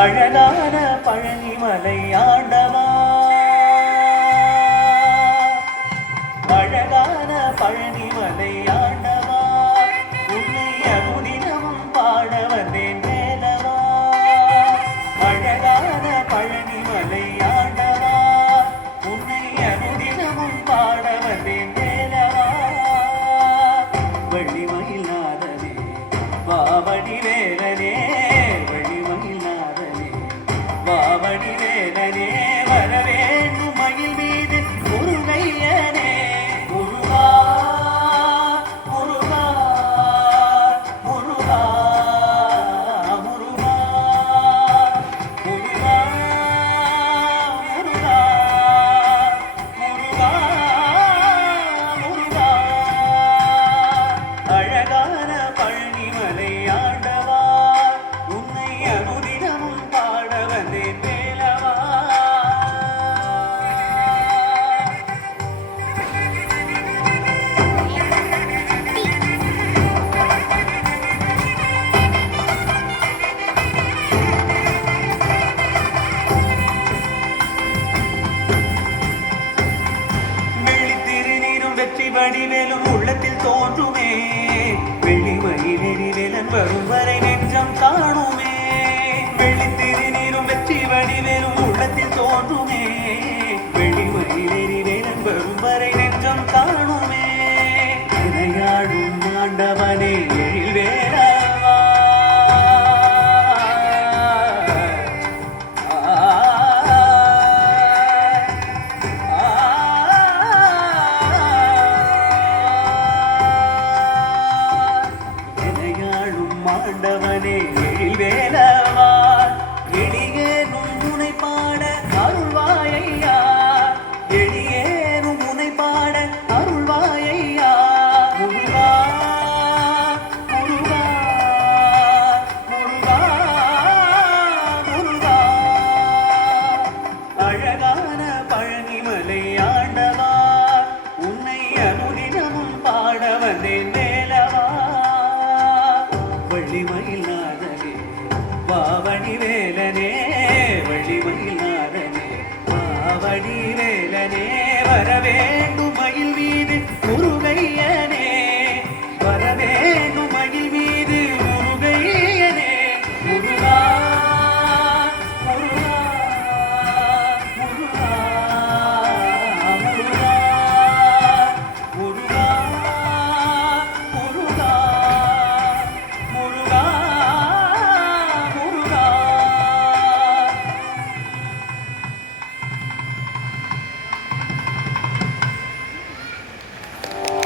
அழகான பழனிமலை ஆண்டவா, அழகான பழனிமலை ஆண்டவா, உன்னை அனுதினமும் பாட வந்தேன் வேலவா. அழகான பழனிமலை ஆண்டவா, உன்னை அனுதினமும் பாட வந்தேன் வேலவா. வெள்ளிமயில் நாதனே வாவடி வேலனே, வாவடி வேலனே வரவேண்டும் மயில் மீது முருகையனே. முருகா முருகா முருகா முருகா முருகா முருகா முருகா முருகா. அழகான பழனிமலை ஆண்டவா, உன்னை அனுதினமும் பாட வந்தேன் வேலவா. வெள்ளித்திருநீரும் வெற்றி வடிவேலும் உள்ளத்தில் தோன்றுமே, வெள்ளி மயிலேறி வேலன் வரும் வரை நெஞ்சம் காணுமே. வெள்ளித்திருநீரும் வெற்றி வடிவேலும் உள்ளத்தில் தோன்றுமே, வெள்ளி மயிலேறி வேலன் வரும் வரை நெஞ்சம் காணுமே. இணையாடும் ஆண்டவனே எழில் வேலவா, ஆண்டவனே எழில் வேலவா, எளியேனும் முனை பாட அருள்வாயையா, எளியேனும் முனை பாட அருள்வாயையா. முருகா முருகா முருகா முருகா. அழகான பழனிமலை ஆண்டவா, உன்னை அனுதினமும் பாட வந்தேன் வேலவா. வள்ளிமயில் நாதனே வாவடி வேலனே, வள்ளிமயில் நாதனே வாவடி வேல.